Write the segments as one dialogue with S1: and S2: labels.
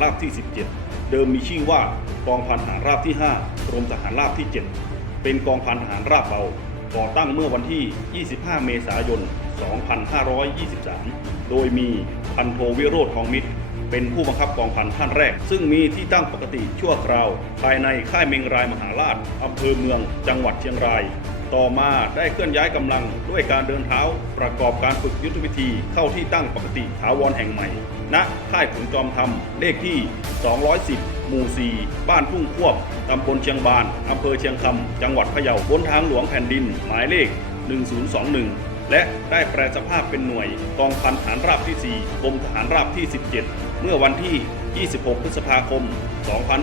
S1: รราบที่ 17 เดิมมีชื่อว่ากองพันทหารราบที่ 5 กรมทหารราบที่ 7 เป็นกองพันทหารราบเบาก่อตั้งเมื่อวันที่ 25 เมษายน 2523 โดยมีพันโทวิโรธทองมิตร เป็นผู้บังคับกองพันท่านแรก ซึ่งมีที่ตั้งปกติชั่วคราว ภายในค่ายเมงรายมหาราชอำเภอเมือง จังหวัดเชียงราย ต่อมาได้เคลื่อนย้ายกำลังด้วยการเดินเท้าประกอบการฝึกยุทธวิธีเข้าที่ตั้งปกติถาวรแห่งใหม่ ณ ค่ายขุนจอมธรรม เลขที่ 210 หมู่ 4 บ้านทุ่งควบ ตำบลเชียงบาน อำเภอเชียงคำ จังหวัดพะเยาบนทางหลวงแผ่นดิน หมายเลข 1021 และได้แปลสภาพเป็นหน่วยกองพันฐานราบที่ 4กรมทหารราบที่ 17 เมื่อวันที่ 26 พฤษภาคม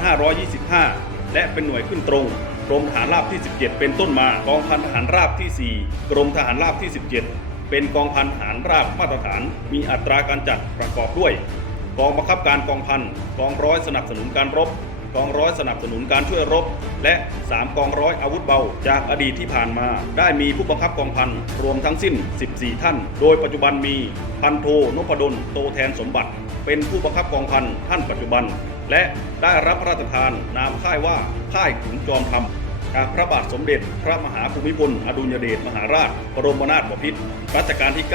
S1: 2525 และเป็นหน่วยขึ้นตรง กรมทหารราบที่ 17 เป็นต้นมากองพันทหารราบที่ 4 กรมทหารราบที่ 17 เป็นกองพันทหารราบมาตรฐาน มีอัตราการจัดประกอบด้วย กองบังคับการกองพันกองร้อยสนับสนุนการรบกองร้อยสนับสนุนการช่วยรบ และ 3 กองร้อยอาวุธเบา จากอดีตที่ผ่านมา ได้มีผู้บังคับกองพันรวมทั้งสิ้น 14 ท่าน โดยปัจจุบันมีพันโทนพดลโตแทนสมบัติ เป็นผู้บังคับกองพันท่านปัจจุบัน และได้รับพระราชทานนามค่ายว่าค่ายขุนจอมธรรมจากพระบาทสมเด็จพระมหาภูมิพลอดุลยเดชมหาราชบรมนาถบพิตรรัชกาลที่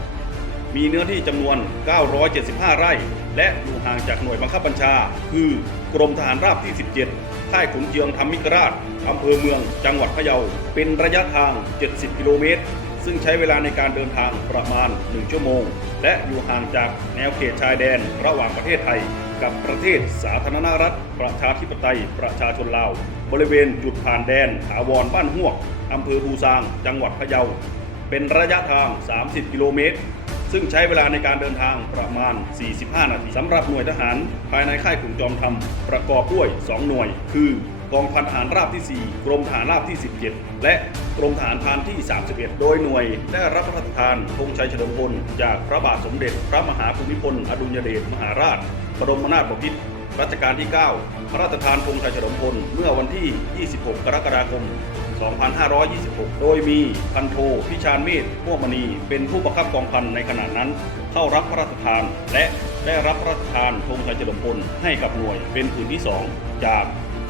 S1: 9 มีเนื้อที่จำนวน 975 ไร่ และอยู่ห่างจากหน่วยบังคับบัญชา คือกรมทหารราบที่ 17 ค่ายขุนเจืองธรรมิกราชอำเภอเมือง จังหวัดพะเยา เป็นระยะทาง 70 กิโลเมตร ซึ่งใช้เวลาในการเดินทางประมาณ 1 ชั่วโมง และอยู่ห่างจากแนวเขตชายแดนระหว่างประเทศไทย กับประเทศสาธารณรัฐ ประชาธิปไตย ประชาชนลาว บริเวณจุดผ่านแดนถาวรบ้านหวกอำเภอภูซาง จังหวัดพะเยา เป็นระยะทาง 30 กิโลเมตร ซึ่งใช้เวลาในการเดินทางประมาณ 45 นาทีสำหรับหน่วยทหาร ภายในค่ายขุนจอมธรรมประกอบด้วย 2 หน่วย คือ กองพันทหารราบที่ 4 กรมทหารราบที่ 17 และกรมทหารพานที่ 31 โดยหน่วยได้รับพระราชทานธงชัยเฉลิมพลจากพระบาทสมเด็จ พระมหาภูมิพลอดุลยเดชมหาราชบรมนาถบพิตรรัชกาลที่ 9 พระราชทานธงชัยเฉลิมพลเมื่อวันที่ 26 กรกฎาคม 2526 โดยมีพันโทพิชานเมธม่วงมณีเป็นผู้บังคับกองพันในขณะนั้น เข้ารับพระราชทาน และได้รับพระราชทานธงชัยเฉลิมพลให้กับหน่วยเป็นผืนที่ 2 จาก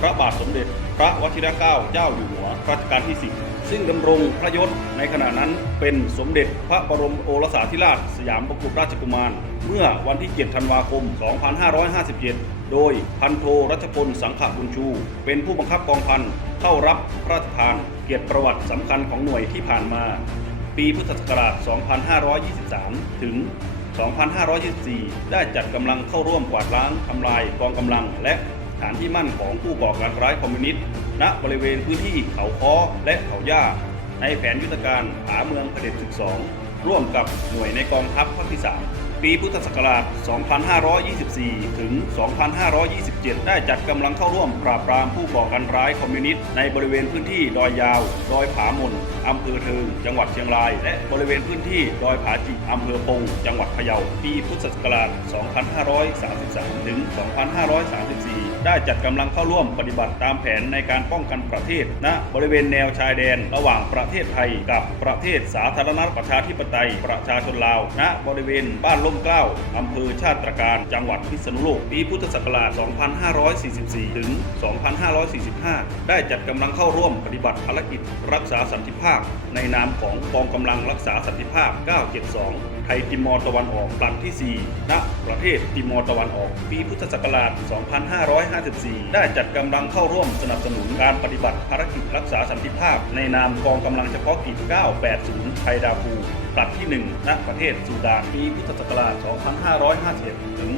S1: ระบาทสมเด็จ พระวชิรเกล้าเจ้าอยู่หัวรัชกาลที่10ซึ่งดำรงพระยศในขณะนั้นเป็นสมเด็จพระบรมโอรสาธิราชสยามบรมราชกุมาร เมื่อวันที่ 7 ธันวาคม 2557 โดยพันโทรัชพลสังขบุญชู เป็นผู้บังคับกองพันเข้ารับพระราชทานเกียรติประวัติสำคัญของหน่วยที่ผ่านมา ปีพุทธศักราช 2523 ถึง2524 ได้จัดกำลังเข้าร่วมกวาดล้างทำลายกองกำลังและ ฐานที่มั่นของผู้ก่อการร้ายคอมมิวนิสต์ ณ บริเวณพื้นที่เขาค้อและเขาย่า ในแผนยุทธการผาเมืองเผด็จศึกสองร่วมกับหน่วยในกองทัพภาคที่ 3 ปีพุทธศักราช 2524 ถึง 2527 ได้จัดกำลังเข้าร่วมปราบปรามผู้ก่อการร้ายคอมมิวนิสต์ในบริเวณพื้นที่ดอยยาว ดอยผามนอำเภอเทิง จังหวัดเชียงราย และบริเวณพื้นที่ดอยผาจิกอำเภอปง จังหวัดพะเยา ปีพุทธศักราช 2533 ถึง 2534 ได้จัดกำลังเข้าร่วมปฏิบัติตามแผนในการป้องกันประเทศณบริเวณแนวชายแดน ระหว่างประเทศไทยกับประเทศสาธารณรัฐประชาธิปไตย ประชาชนลาวณบริเวณบ้านล่มเกล้าอำเภอชาติตรการจังหวัดพิษณุโลกปีพุทธศักราช 2544 ถึง 2545 ได้จัดกำลังเข้าร่วมปฏิบัติภารกิจรักษาสันติภาพ ในนามของกองกำลังรักษาสันติภาพ 972ไทยติมอร์ตะวันออกผลัดที่ 4 ณ ประเทศติมอร์ตะวันออก ปีพุทธศักราช 2554 ได้จัดกำลังเข้าร่วมสนับสนุนการปฏิบัติภารกิจรักษาสันติภาพ ในนามกองกำลังเฉพาะกิจ 980 ไทยดาฟู ผลัดที่ 1 ณ ประเทศซูดาน ปีพุทธศักราช 2551 ถึง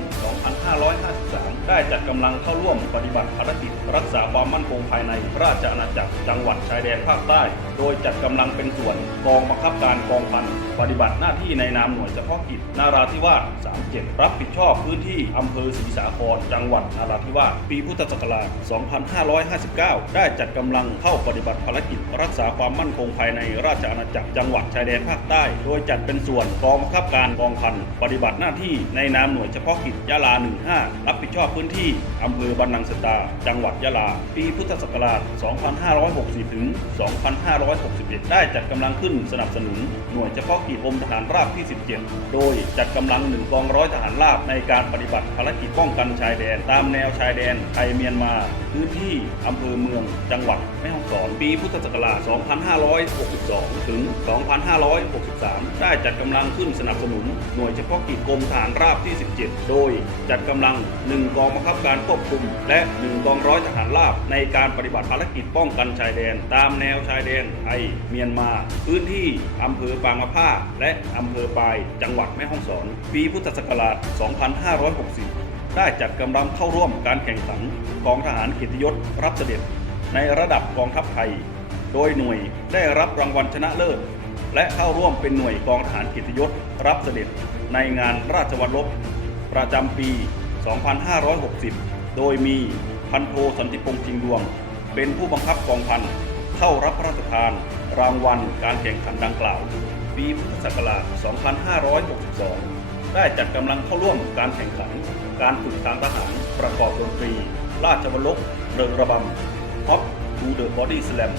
S1: 2553 ได้จัดกำลังเข้าร่วมปฏิบัติภารกิจ รักษาความมั่นคงภายในราชอาณาจักรจังหวัดชายแดนภาคใต้ โดยจัดกำลังเป็นส่วนกองบังคับการกองพัน ปฏิบัติหน้าที่ในนามหน่วยเฉพาะกิจนาราธิวาส 37 รับผิดชอบพื้นที่อำเภอศรีสาคร จังหวัดนาราธิวาส ปีพุทธศักราช 2559 ได้จัดกำลังเข้าปฏิบัติภารกิจ รักษาความมั่นคงภายในราชอาณาจักรจังหวัดชายแดนภาคใต้โดยจัดเป็นส่วนกองบังคับการกองพันปฏิบัติหน้าที่ในนามหน่วยเฉพาะกิจยะลา 15 รับผิดชอบพื้นที่อำเภอบันนังสตา จังหวัดยะลา ปีพุทธศักราช 2560 ถึง 2561 ได้จัดกำลังขึ้นสนับสนุนหน่วยเฉพาะกิจกรมทหารราบที่ 17 โดยจัดกำลังหนึ่งกองร้อยทหารราบในการปฏิบัติภารกิจป้องกันชายแดน ตามแนวชายแดนไทยเมียนมา พื้นที่อำเภอเมืองจังหวัดแม่ฮ่องสอนปีพุทธศักราช 2562 ถึง 2563 ได้จัดกำลังขึ้นสนับสนุนหน่วยเฉพาะกิจกรมทหารราบที่ 17 โดยจัดกำลัง 1 กองบังคับการควบคุม และ 1 กองร้อยทหารราบในการปฏิบัติภารกิจป้องกันชายแดน ตามแนวชายแดนไทยเมียนมา พื้นที่อำเภอปางมะผ้าและอำเภอปาย จังหวัดแม่ฮ่องสอน ปีพุทธศักราช 2560 ได้จัดกำลังเข้าร่วมการแข่งขันกองทหารเกียรติยศรับเสด็จ ในระดับกองทัพไทย โดยหน่วยได้รับรางวัลชนะเลิศ และเข้าร่วมเป็นหน่วยกองทหารเกียรติยศรับเสด็จ ในงานราชวัลลบประจำปี 2560 โดยมีพันโทสันติพงษ์จิงดวง เป็นผู้บังคับกองพันเข้ารับพระราชทาน รางวัลการแข่งขันดังกล่าว ปีพุทธศักราช 2562 ได้จัดกำลังเข้าร่วมการแข่งขัน การฝึกทางทหาร ประกอบดนตรี ราชวรลบเริงระบำ Hop to the Body Slam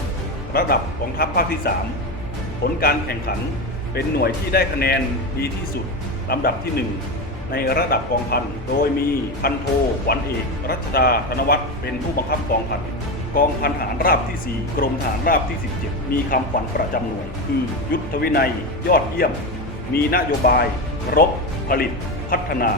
S1: ระดับกองทัพภาคที่ 3 ผลการแข่งขันเป็นหน่วยที่ได้คะแนนดีที่สุดลำดับที่ 1 ในระดับกองพัน โดยมีพันโทหวันเอกรัชดาธนวัฒน์เป็นผู้บังคับกองพันกองพันทหารราบที่ 4 กรมทหารราบที่ 17 มีคำขวัญประจำหน่วย คือยุทธวินัยยอดเยี่ยม มีนโยบาย รบผลิตพัฒนา